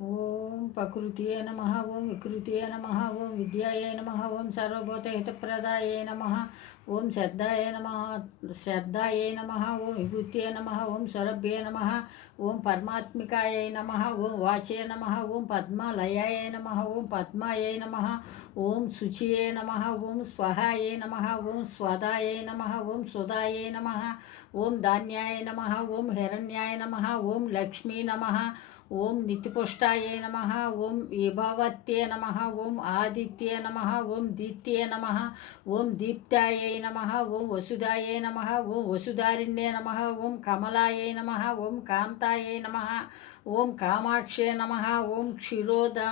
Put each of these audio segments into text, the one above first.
ఓం ప్రకృతియే నమ ఓం వికృతియే నమ ఓం విద్యాయ నమ ఓం సర్వభూతహితప్రదాయ నమ ఓం శ్రద్ధాయ నమ శ్రద్ధాయ నమ ఓం విభూత్యే నమ ఓం స్వరభ్యే నమ ఓం పరమాత్మికాయ నమ ఓం వాచే నమ ఓం పద్మాలయాయ నమ ఓం పద్మాయ నమ ఓం శుచియే నమ ఓం స్వహాయ నమ ఓం స్వదాయ నమ ఓం సుధాయ నమ ఓం ధాన్యాయ నమ ఓం హిరణ్యాయ నమ ఓం లక్ష్మీ నమ ఓం నితిపుష్టాయే నమ ఓం విభవత్యే నమ ఓం ఆదిత్యే నమ ఓం దీత్యే నమ ఓం దీప్తాయే నమ ఓం వసుదాయే నమ ఓం వసుధారిణ్యే నమ ఓం కమలాయే నమ ఓం కాంతాయే నమ ఓం కామాక్షే నమ ఓం క్షిరోదా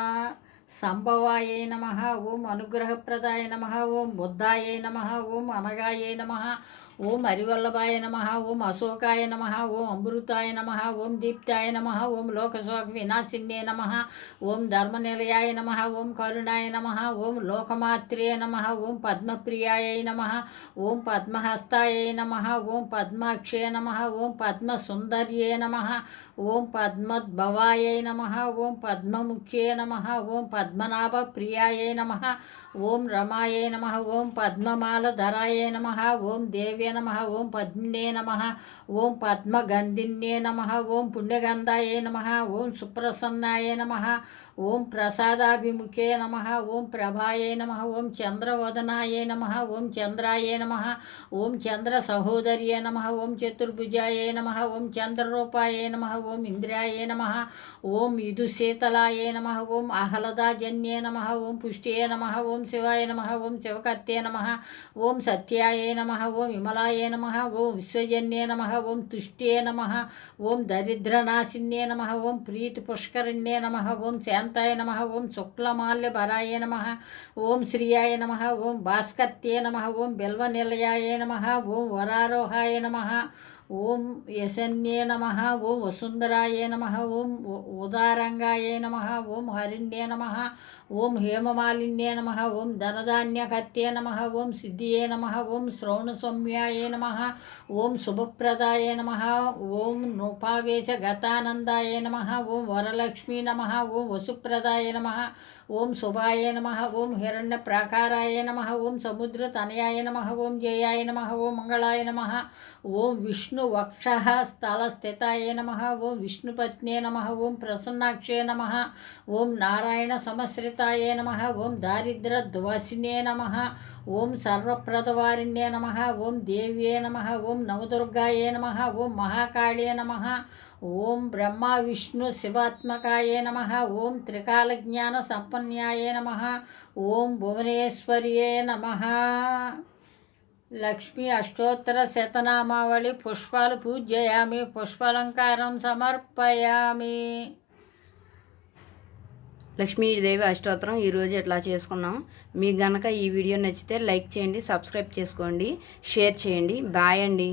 సంభవాయే నమ ఓం అనుగ్రహప్రదాయ నమ ఓం బుద్ధాయే నమ ఓం అనగాయే నమ ఓం హరివల్లభాయ నమ ఓం అశోకాయ నమ ఓం అమృతాయ నమ ఓం దీప్తాయ నమ ఓం లోకశోక వినాశిన్యే నమ ఓం ధర్మనిలయాయ నమ ఓం కరుణాయ నమ ఓం లోకమాత్రే నమ ఓం పద్మప్రియాయ నమ ఓం పద్మహస్తాయ నమ ఓం పద్మాక్షే నమ ఓం పద్మసుందర్యే నమ ఓం పద్మద్భవాయ నమ ఓం పద్మముఖ్యే నమ ఓం పద్మనాభ ప్రియాయ నమ ఓం రమాయ నమ ఓం పద్మమాలధరాయ నమ ఓం దేవ్య నమ ఓం పద్మినే నమ ఓం పద్మగంధిన్యే నమ ఓం పుణ్యగంధాయ నమ ఓం సుప్రసన్నాయ నమ ఓం ప్రసాదాభిముఖే నమ ఓం ప్రభాయే నమ ఓం చంద్రవదనాయే నమ ఓం చంద్రాయే నమ ఓం చంద్ర సహోదర్యే నమ ఓం చతుర్భుజాయే నమ ఓం చంద్రరూపాయే నమ ఓం ఇంద్రాయే నమ ఓం విదుశీతలాయ నమ ఓం ఆహ్లదాజన్యే నమ ఓం పుష్టియే నమ ఓం శివాయ నమ ఓం శివకర్తే నమ ఓం సత్యాయే నమ ఓం విమలాయే నమ ఓం విశ్వజన్యే నమ ఓం తుష్ట్యే నమ ఓం దరిద్రనాశిన్యే నమ ఓం ప్రీతి పుష్కరిణ్యే నమ ఓం శాంతాయ నమ ఓం శుక్లమాల్యభరాయ నమ ఓం శ్రీయాయ నమ ఓం భాస్కర్త్యే నమ ఓం బిల్వనిలయాయ నమ ఓం వరారోహాయ నమ ఓం యశన్యే నమ ఓం వసుంధరాయే నమ ఓం ఉదారంగాయే నమ ఓం హరిణ్యే నమ ఓం హేమమాలిన్యే నమ ఓం ధనధాన్యకత్యే నమ ఓం సిద్ధియే నమ ఓం శ్రవణసౌమ్యాయ నమ ఓం శుభప్రదాయే నమ ఓం నృపావేశ గతానందాయ నమ ఓం వరలక్ష్మీ నమ ఓం వసుప్రదాయ నమ ఓం శుభాయ నమ ఓం హిరణ్య ప్రాకారాయ నమ ఓం సముద్ర తనయాయ నమ ఓం జయాయ నమ ఓం మంగళాయ నమ ఓం విష్ణు వక్ష స్థల స్థితాయ నమ ఓం విష్ణుపత్నే నమ ఓం ప్రసన్నాక్షే నమ ఓం నారాయణ సమశ్రితాయ నమ ఓం దారిద్ర ధ్వసినే నమ ఓం సర్వప్రదవారిణ్యే నమ ఓం దేవ్యే నమ ఓం నవదుర్గాయే నమ ఓం మహాకాళే నమ ఓం బ్రహ్మ విష్ణు శివాత్మకాయ నమ ఓం త్రికాలజ్ఞాన సంపన్యాయ నమ ఓం భువనేశ్వర్యే నమ. లక్ష్మీ అష్టోత్తర శతనామావళి పుష్పాలు పూజయామి పుష్పాలంకారం సమర్పయామి. లక్ష్మీదేవి అష్టోత్తరం ఈరోజు ఎట్లా చేసుకున్నాం? మీకు గనక ఈ వీడియో నచ్చితే లైక్ చేయండి సబ్స్క్రైబ్ చేసుకోండి షేర్ చేయండి బాయ్ అండి.